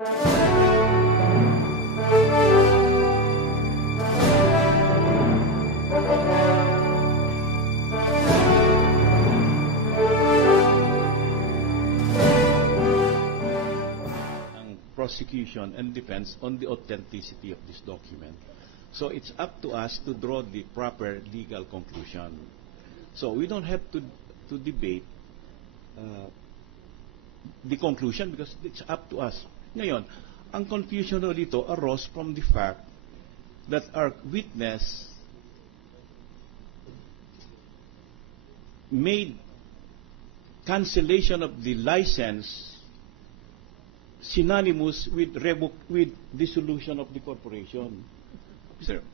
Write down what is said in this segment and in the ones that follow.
Prosecution and defense on the authenticity of this document. So it's up to us to draw the proper legal conclusion. So we don't have to debate the conclusion because it's up to us. Ngayon, ang confusion dito arose from the fact that our witness made cancellation of the license synonymous with dissolution of the corporation.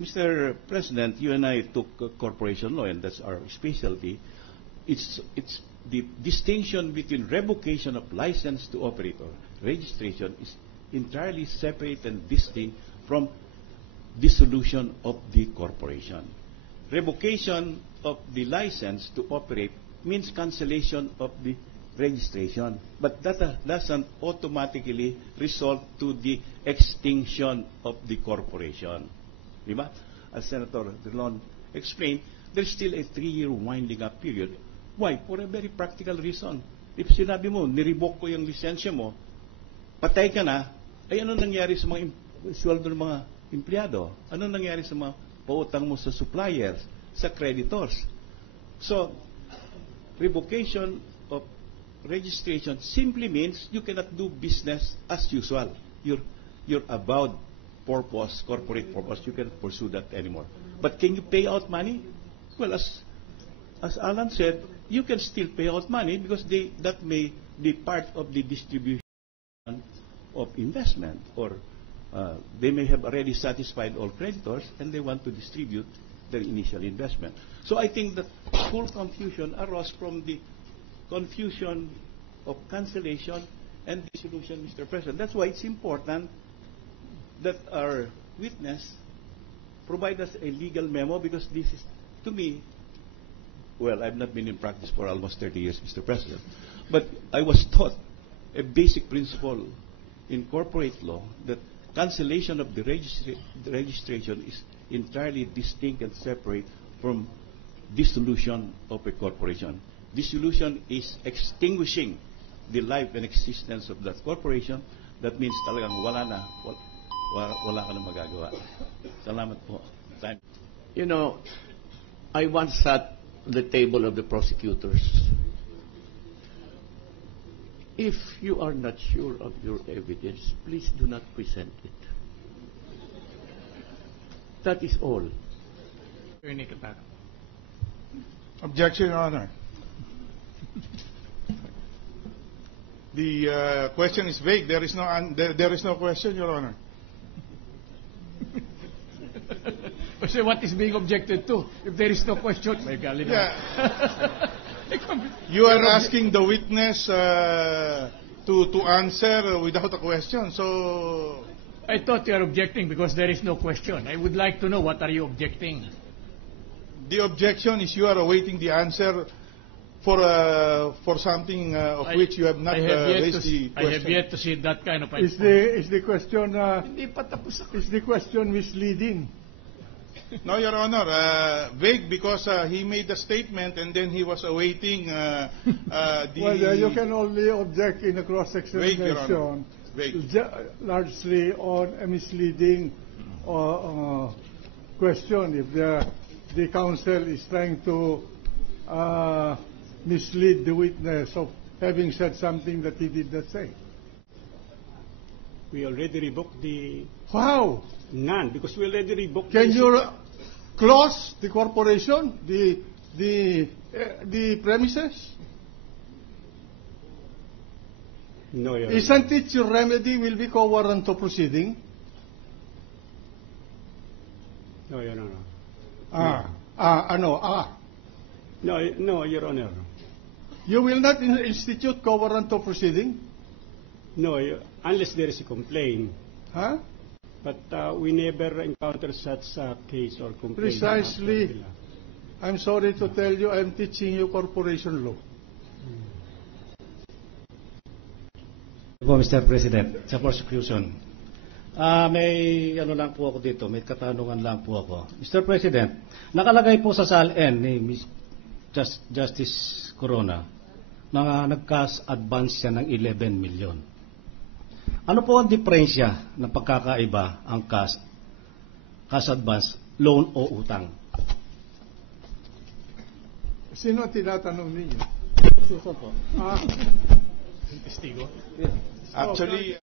Mr. President, you and I took corporation law, and that's our specialty. It's the distinction between revocation of license to operate or registration is entirely separate and distinct from dissolution of the corporation. Revocation of the license to operate means cancellation of the registration, but that doesn't automatically result to the extinction of the corporation. Diba? As Senator Drilon explained, there's still a 3-year winding up period. Why? For a very practical reason. If sinabi mo, nirevoke ko yung lisensya mo, patay ka na, ay ano nangyari sa mga sweldo ng mga empleyado? Ano nangyari sa mga pautang mo sa suppliers, sa creditors? So, revocation of registration simply means you cannot do business as usual. Your avowed purpose, corporate purpose, you cannot pursue that anymore. But can you pay out money? Well, as Alan said, you can still pay out money because that may be part of the distribution of investment, or they may have already satisfied all creditors and they want to distribute their initial investment. So I think that full confusion arose from the confusion of cancellation and dissolution, Mr. President. That's why it's important that our witness provide us a legal memo, because this is, to me, well, I've not been in practice for almost 30 years, Mr. President, but I was taught a basic principle in corporate law that cancellation of the registration is entirely distinct and separate from dissolution of a corporation. Dissolution is extinguishing the life and existence of that corporation. That means talagang wala ka na magagawa. Salamat po. Time. You know, I once sat at the table of the prosecutors. If you are not sure of your evidence, please do not present it. That is all. Objection, Your Honor. The question is vague. There is no question, Your Honor. So what is being objected to? If there is no question, yeah. You are asking the witness to answer without a question. So I thought you are objecting because there is no question. I would like to know, what are you objecting? the objection is you are awaiting the answer for something of which you have not raised the question. I have yet to see that kind of... Is the question misleading? No, Your Honor. Vague because he made a statement and then he was awaiting the... Well, you can only object in a cross-examination largely on a misleading question. If the counsel is trying to mislead the witness of having said something that he did not say. We already revoked the... How? None, because we already revoked... Can you close the corporation, the premises? No, Your Honor. Isn't it your remedy will be co-warranto proceeding? No, Your Honor. No, Your Honor. You will not institute co-warranto proceeding? No, unless there is a complaint. Huh? But we never encountered such a case or complaint. Precisely. I'm sorry to tell you, I'm teaching you corporation law. po, Mr. President, sa prosecution. May ano lang po ako dito, may katanungan lang po ako. Mr. President, nakalagay po sa SALN ni Justice Corona na nag-cash advance siya ng 11 million. Ano po ang diferensya ng pagkakaiba ang cash advance, loan o utang? Sino ang tinatanong ninyo? Susan po. Actually,